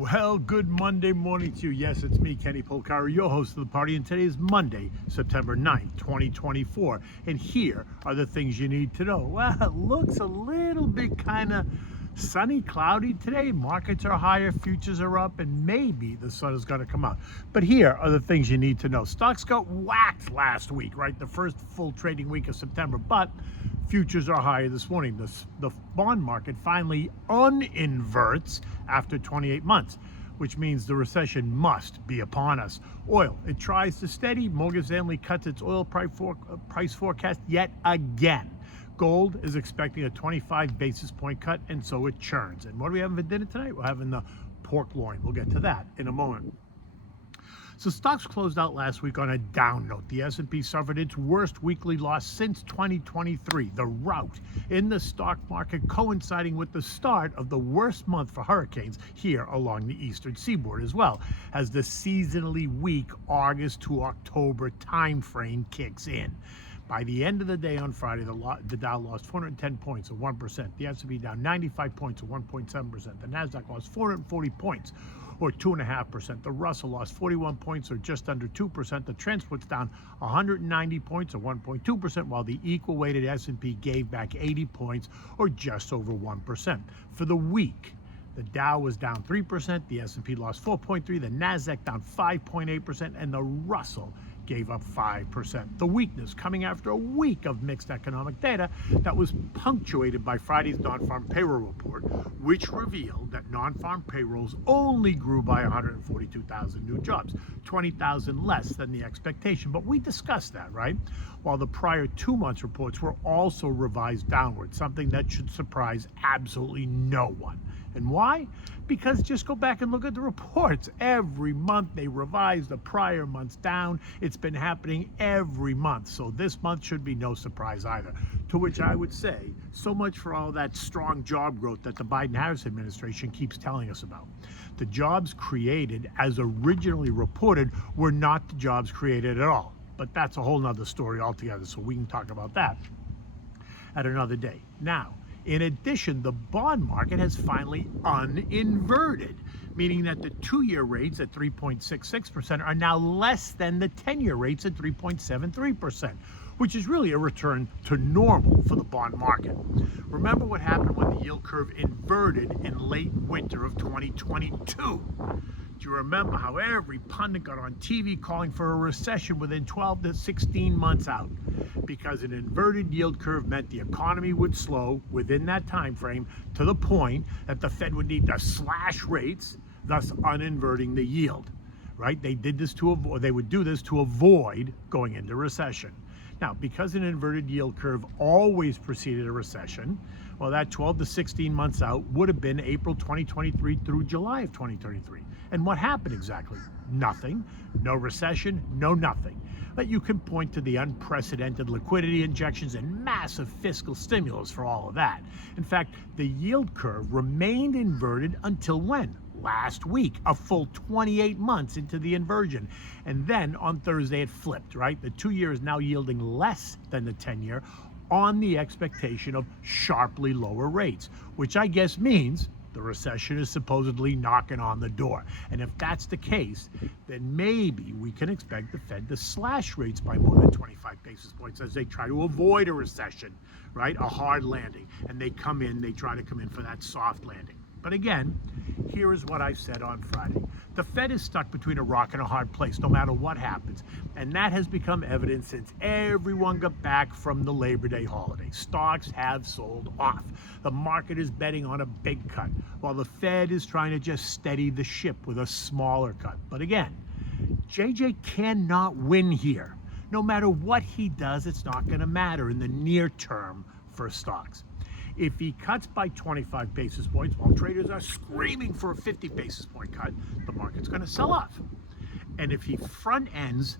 Well, good Monday morning to you. Yes, it's me, Kenny Polcari, your host of the party, and today is Monday, September 9th, 2024. And here are the things you need to know. Well, it looks a little bit kind of sunny, cloudy today. Markets are higher, futures are up, and maybe the sun is going to come out. But here are the things you need to know. Stocks got whacked last week, right? The first full trading week of September, but futures are higher this morning. The bond market finally uninverts after 28 months, which means the recession must be upon us. Oil, it tries to steady. Morgan Stanley cuts its oil price forecast yet again. Gold is expecting a 25 basis point cut, and so it churns. And what are we having for dinner tonight? We're having the pork loin. We'll get to that in a moment. So stocks closed out last week on a down note. The S&P suffered its worst weekly loss since 2023. The rout in the stock market coinciding with the start of the worst month for hurricanes here along the eastern seaboard, as well as the seasonally weak August to October time frame kicks in. By the end of the day on Friday, the Dow lost 410 points, or 1%. The S&P down 95 points, or 1.7%. The Nasdaq lost 440 points, or 2.5%. The Russell lost 41 points, or just under 2%. The Transport's down 190 points, or 1.2%, while the equal-weighted S&P gave back 80 points, or just over 1%. For the week, the Dow was down 3%, the S&P lost 4.3%, the Nasdaq down 5.8%, and the Russell gave up 5%. The weakness coming after a week of mixed economic data that was punctuated by Friday's non-farm payroll report, which revealed that non-farm payrolls only grew by 142,000 new jobs, 20,000 less than the expectation. But we discussed that, right? While the prior 2 months reports were also revised downward, something that should surprise absolutely no one. And why? Because just go back and look at the reports. Every month they revise the prior months down. It's been happening every month. So this month should be no surprise either. To which I would say, so much for all that strong job growth that the Biden-Harris administration keeps telling us about. The jobs created as originally reported were not the jobs created at all. But that's a whole nother story altogether. So we can talk about that at another day. Now, in addition, the bond market has finally uninverted, meaning that the 2-year rates at 3.66% are now less than the 10-year rates at 3.73%, which is really a return to normal for the bond market. Remember what happened when the yield curve inverted in late winter of 2022. Do you remember how every pundit got on TV calling for a recession within 12 to 16 months out? Because an inverted yield curve meant the economy would slow within that time frame to the point that the Fed would need to slash rates, thus uninverting the yield. Right? They would do this to avoid going into recession. Now, because an inverted yield curve always preceded a recession, well, that 12 to 16 months out would have been April 2023 through July of 2023. And what happened exactly? Nothing. No recession, no nothing. But you can point to the unprecedented liquidity injections and massive fiscal stimulus for all of that. In fact, the yield curve remained inverted until when? Last week, a full 28 months into the inversion. And then on Thursday, it flipped, right? The 2-year is now yielding less than the 10-year on the expectation of sharply lower rates, which I guess means the recession is supposedly knocking on the door. And if that's the case, then maybe we can expect the Fed to slash rates by more than 25 basis points as they try to avoid a recession, right? A hard landing. And they try to come in for that soft landing. But again, here is what I said on Friday. The Fed is stuck between a rock and a hard place, no matter what happens. And that has become evident since everyone got back from the Labor Day holiday. Stocks have sold off. The market is betting on a big cut, while the Fed is trying to just steady the ship with a smaller cut. But again, JJ cannot win here. No matter what he does, it's not going to matter in the near term for stocks. If he cuts by 25 basis points while traders are screaming for a 50 basis point cut, the market's going to sell off. And if he front end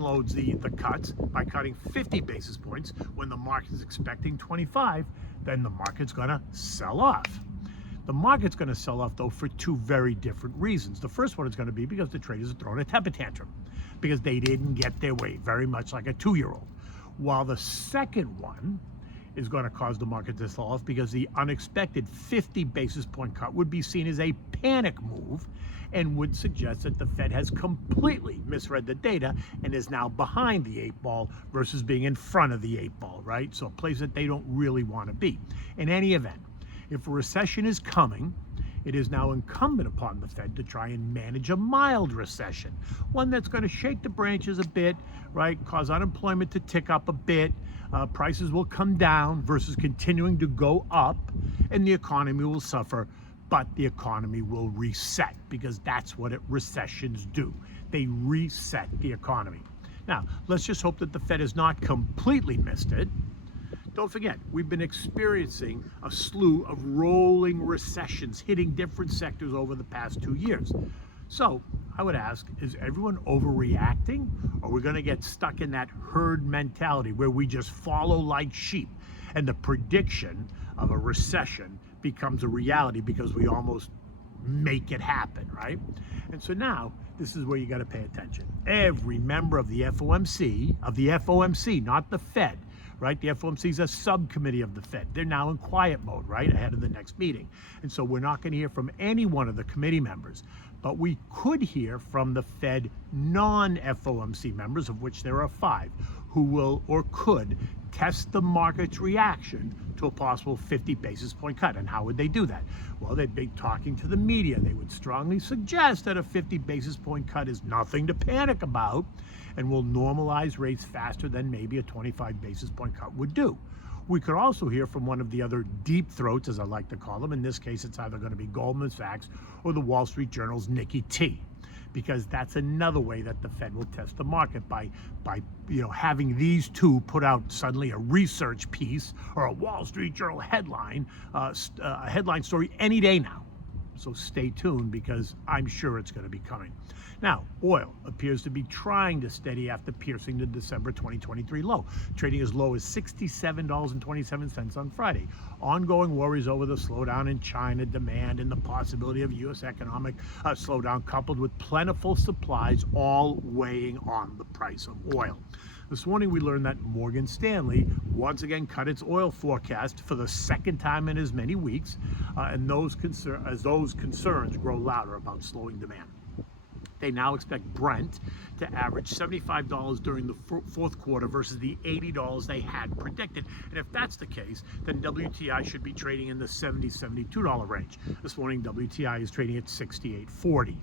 loads the cuts by cutting 50 basis points when the market is expecting 25, then the market's going to sell off. The market's going to sell off, though, for two very different reasons. The first one is going to be because the traders are throwing a temper tantrum, because they didn't get their way, very much like a 2-year-old. While the second one is going to cause the market to sell off, because the unexpected 50 basis point cut would be seen as a panic move and would suggest that the Fed has completely misread the data and is now behind the 8 ball versus being in front of the 8 ball, right? So a place that they don't really want to be. In any event, if a recession is coming, it is now incumbent upon the Fed to try and manage a mild recession, one that's going to shake the branches a bit, right? Cause unemployment to tick up a bit, prices will come down versus continuing to go up, and the economy will suffer, but the economy will reset, because that's what recessions do. They reset the economy. Now, let's just hope that the Fed has not completely missed it. Don't forget, we've been experiencing a slew of rolling recessions hitting different sectors over the past 2 years. So I would ask, is everyone overreacting? Or are we going to get stuck in that herd mentality where we just follow like sheep, and the prediction of a recession becomes a reality because we almost make it happen, right? And so now this is where you got to pay attention. Every member of the FOMC, not the Fed, right? The FOMC is a subcommittee of the Fed. They're now in quiet mode, right, ahead of the next meeting. And so we're not going to hear from any one of the committee members, but we could hear from the Fed non-FOMC members, of which there are 5, who will or could test the market's reaction to a possible 50 basis point cut. And how would they do that? Well, they'd be talking to the media. They would strongly suggest that a 50 basis point cut is nothing to panic about and will normalize rates faster than maybe a 25 basis point cut would do. We could also hear from one of the other deep throats, as I like to call them. In this case, it's either going to be Goldman Sachs or the Wall Street Journal's Nikki T, because that's another way that the Fed will test the market, by having these two put out suddenly a research piece or a Wall Street Journal headline, a headline story any day now. So stay tuned, because I'm sure it's going to be coming. Now, oil appears to be trying to steady after piercing the December 2023 low, trading as low as $67.27 on Friday. Ongoing worries over the slowdown in China demand and the possibility of U.S. economic slowdown, coupled with plentiful supplies, all weighing on the price of oil. This morning we learned that Morgan Stanley once again cut its oil forecast for the second time in as many weeks, and as those concerns grow louder about slowing demand. They now expect Brent to average $75 during the fourth quarter versus the $80 they had predicted. And if that's the case, then WTI should be trading in the $70, $72 range. This morning, WTI is trading at $68.40.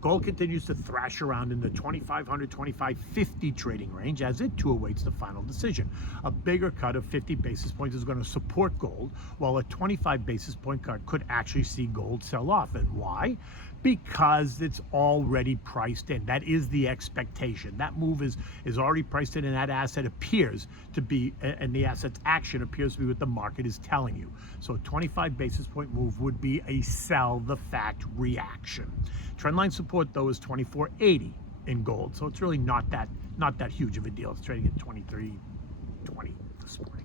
Gold continues to thrash around in the 2,500, 2,550 trading range as it too awaits the final decision. A bigger cut of 50 basis points is going to support gold, while a 25 basis point cut could actually see gold sell off. And why? Because it's already priced in. That is the expectation. That move is already priced in, and that asset appears to be, and the asset's action appears to be what the market is telling you. So a 25 basis point move would be a sell the fact reaction. Trendline support though is 24.80 in gold, so it's really not that huge of a deal. It's trading at 23.20 this morning.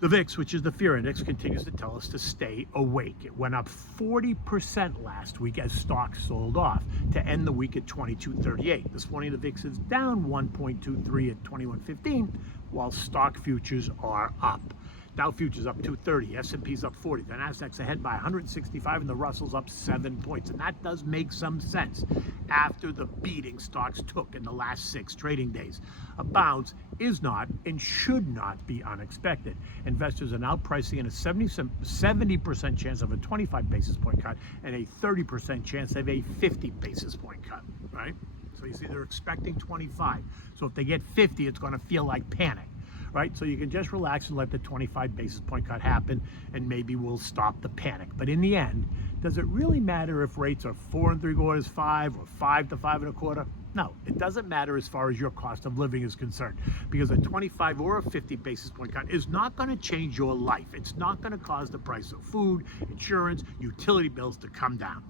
The VIX, which is the fear index, continues to tell us to stay awake. It went up 40% last week as stocks sold off to end the week at 22.38. This morning, the VIX is down 1.23 at 21.15, while stock futures are up. Dow futures up 230, S&P's up 40, the Nasdaq's ahead by 165, and the Russell's up 7 points. And that does make some sense after the beating stocks took in the last 6 trading days. A bounce is not and should not be unexpected. Investors are now pricing in a 70% chance of a 25 basis point cut and a 30% chance of a 50 basis point cut, right? So you see they're expecting 25. So if they get 50, it's going to feel like panic. Right? So you can just relax and let the 25 basis point cut happen, and maybe we'll stop the panic. But in the end, does it really matter if rates are 4 3/4, 5, or 5 to 5 1/4? No, it doesn't matter as far as your cost of living is concerned, because a 25 or a 50 basis point cut is not going to change your life. It's not going to cause the price of food, insurance, utility bills to come down.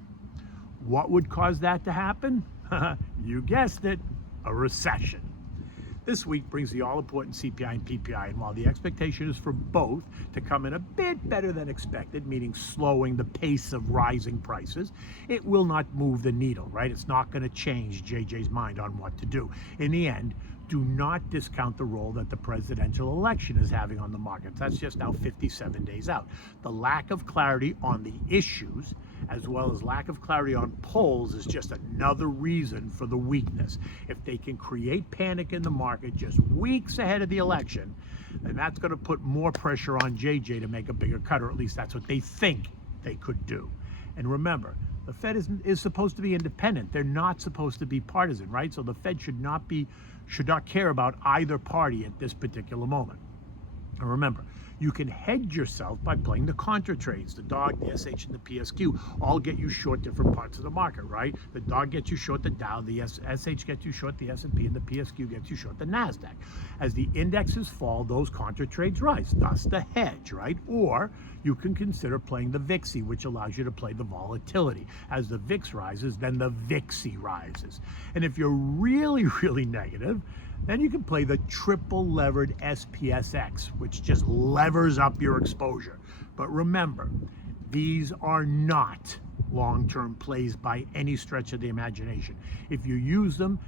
What would cause that to happen? You guessed it, a recession. This week brings the all-important CPI and PPI, and while the expectation is for both to come in a bit better than expected, meaning slowing the pace of rising prices, it will not move the needle, right? It's not going to change JJ's mind on what to do. In the end, do not discount the role that the presidential election is having on the markets. That's just now 57 days out. The lack of clarity on the issues, as well as lack of clarity on polls, is just another reason for the weakness. If they can create panic in the market just weeks ahead of the election, then that's going to put more pressure on JJ to make a bigger cut, or at least that's what they think they could do. And remember, the Fed is supposed to be independent. They're not supposed to be partisan, right? So the Fed should not care about either party at this particular moment. And remember, you can hedge yourself by playing the contra trades. The dog, the SH, and the PSQ all get you short different parts of the market, right? The dog gets you short the Dow, the SH gets you short the S&P, and the PSQ gets you short the Nasdaq. As the indexes fall, those contra trades rise, thus the hedge, right? Or you can consider playing the VIXY, which allows you to play the volatility. As the VIX rises, then the VIXY rises. And if you're really, really negative, then you can play the triple levered SPSX, which just levers up your exposure. But remember, these are not long-term plays by any stretch of the imagination. If you use them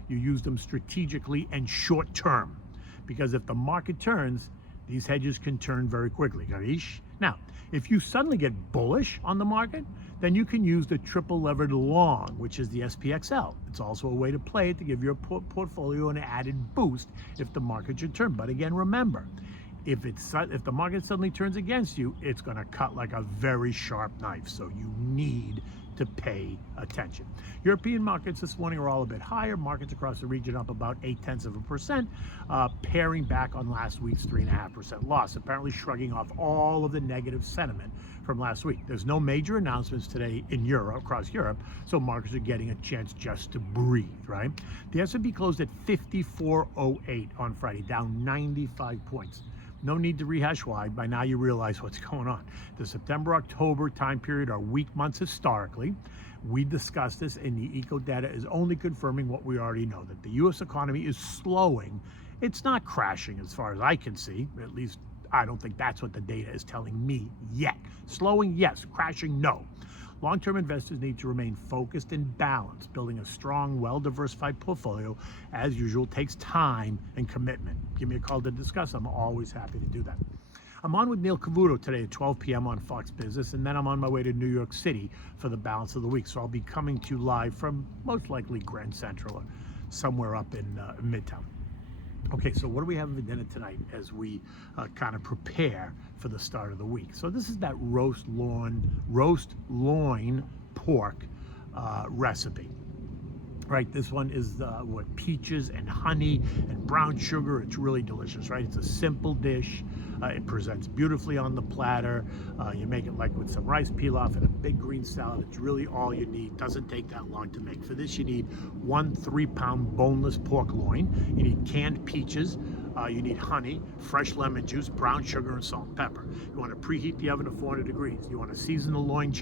strategically and short-term. Because if the market turns, these hedges can turn very quickly. Garish? Now, if you suddenly get bullish on the market, then you can use the triple levered long, which is the SPXL. It's also a way to play it to give your portfolio an added boost if the market should turn. But again, remember, if the market suddenly turns against you, it's going to cut like a very sharp knife. So you need to pay attention. European markets this morning are all a bit higher. Markets across the region up about 0.8%, paring back on last week's 3.5% loss, apparently shrugging off all of the negative sentiment from last week. There's no major announcements today in Europe, across Europe, so markets are getting a chance just to breathe, right? The S&P closed at 54.08 on Friday, down 95 points. No need to rehash why. By now you realize what's going on. The September-October time period are weak months historically. We discussed this, and the eco data is only confirming what we already know, that the U.S. economy is slowing. It's not crashing as far as I can see. At least I don't think that's what the data is telling me yet. Slowing, yes. Crashing, no. Long-term investors need to remain focused and balanced. Building a strong, well-diversified portfolio, as usual, takes time and commitment. Give me a call to discuss. I'm always happy to do that. I'm on with Neil Cavuto today at 12 p.m. on Fox Business, and then I'm on my way to New York City for the balance of the week. So I'll be coming to you live from most likely Grand Central or somewhere up in Midtown. Okay, so what do we have for dinner tonight as we kind of prepare for the start of the week? So this is that roast loin pork recipe. Right, this one is with peaches and honey and brown sugar. It's really delicious, right? It's a simple dish. It presents beautifully on the platter. You make it like with some rice pilaf and a big green salad. It's really all you need. Doesn't take that long to make. For this, you need 1 3-pound boneless pork loin. You need canned peaches. You need honey, fresh lemon juice, brown sugar, and salt and pepper. You want to preheat the oven to 400 degrees. You want to season the loin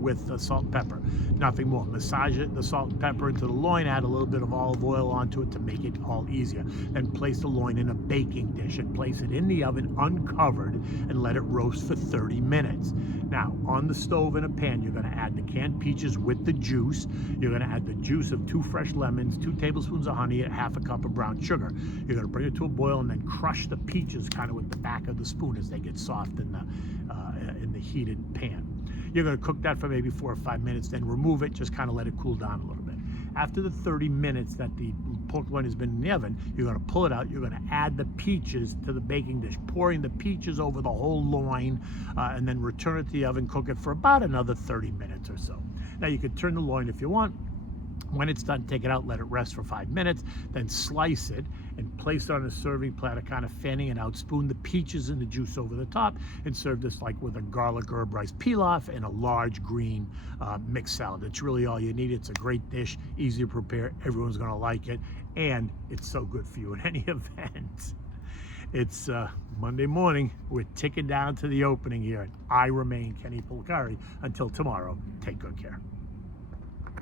with salt and pepper. Nothing more. Massage it, the salt and pepper into the loin. Add a little bit of olive oil onto it to make it all easier. Then place the loin in a baking dish and place it in the oven uncovered and let it roast for 30 minutes. Now, on the stove in a pan, you're going to add the canned peaches with the juice. You're going to add the juice of 2 fresh lemons, 2 tablespoons of honey, and ½ cup of brown sugar. You're going to bring it to a boil and then crush the peaches kind of with the back of the spoon as they get soft in the heated pan. You're going to cook that for maybe 4 or 5 minutes, then remove it, just kind of let it cool down a little bit. After the 30 minutes that the pork loin has been in the oven, you're going to pull it out. You're going to add the peaches to the baking dish, pouring the peaches over the whole loin, and then return it to the oven, cook it for about another 30 minutes or so. Now you can turn the loin if you want. When it's done, take it out, let it rest for 5 minutes, then slice it and place it on a serving platter, kind of fanning it out. Spoon the peaches and the juice over the top and serve this like with a garlic herb rice pilaf and a large green mixed salad. It's really all you need. It's a great dish, easy to prepare. Everyone's going to like it, and it's so good for you in any event. It's Monday morning. We're ticking down to the opening here. I remain Kenny Polcari. Until tomorrow, take good care.